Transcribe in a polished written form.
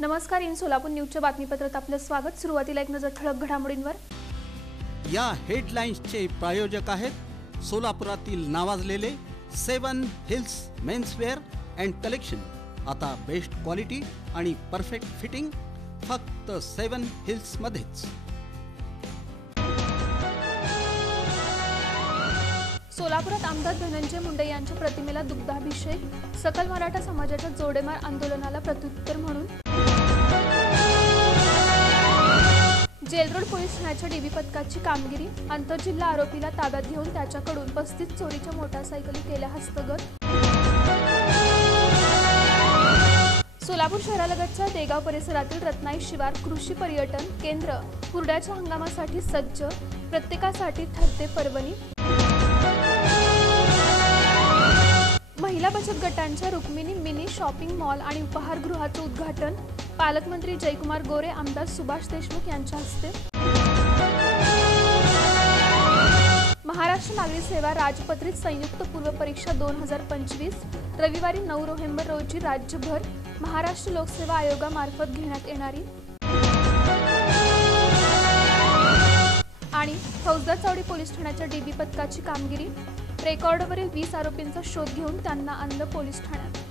नमस्कार, इन सोलापूर न्यूजच्या बातमीपत्रात आपलं स्वागत। सुरुवातीला एक नजर ठळक घडामोडींवर। या हेडलाईन्सचे प्रायोजक आहेत सोलापुरातील नावाजलेले 7 हिल्स मेन्सवेअर अँड कलेक्शन। आता बेस्ट क्वालिटी आणि परफेक्ट फिटिंग फक्त 7 हिल्स मध्येच। सोलापुरात आमदार धनंजय मुंडे यांच्या प्रतिमेला दुग्धाभिषेक। सकल मराठा समाजाच्या जोडेमार आंदोलनाला प्रत्युत्तर म्हणून जेलरोड पोलीस ठाण्याच्या डीबी पथकाची कामगिरी। आंतरजिल्हा आरोपीला ताब्यात घेऊन त्याच्याकडून 35 चोरीच्या मोटारसायकली केल्या हस्तगत। सोलापूर शहरालगतच्या देगाव परिसरातील रत्नाई शिवार कृषी पर्यटन केंद्र हुरड्याच्या हंगामासाठी सज्ज, प्रत्येकासाठी ठरते पर्वणी। महिला बचत गटांच्या रुक्मिणी मिनी शॉपिंग मॉल आणि उपहारगृहाचं उद्घाटन पालकमंत्री जयकुमार गोरे, आमदार सुभाष देशमुख यांच्या हस्ते। महाराष्ट्र नागरी सेवा राजपत्रित संयुक्त पूर्व परीक्षा 2025 रविवारी 9 नोव्हेंबर रोजी राज्यभर महाराष्ट्र लोकसेवा आयोगामार्फत घेण्यात येणारी। आणि फौजदार चावडी पोलीस ठाण्याच्या डीबी पथकाची कामगिरी। रेकॉर्डवरील 20 आरोपींचा शोध घेऊन त्यांना आणलं पोलीस ठाण्यात।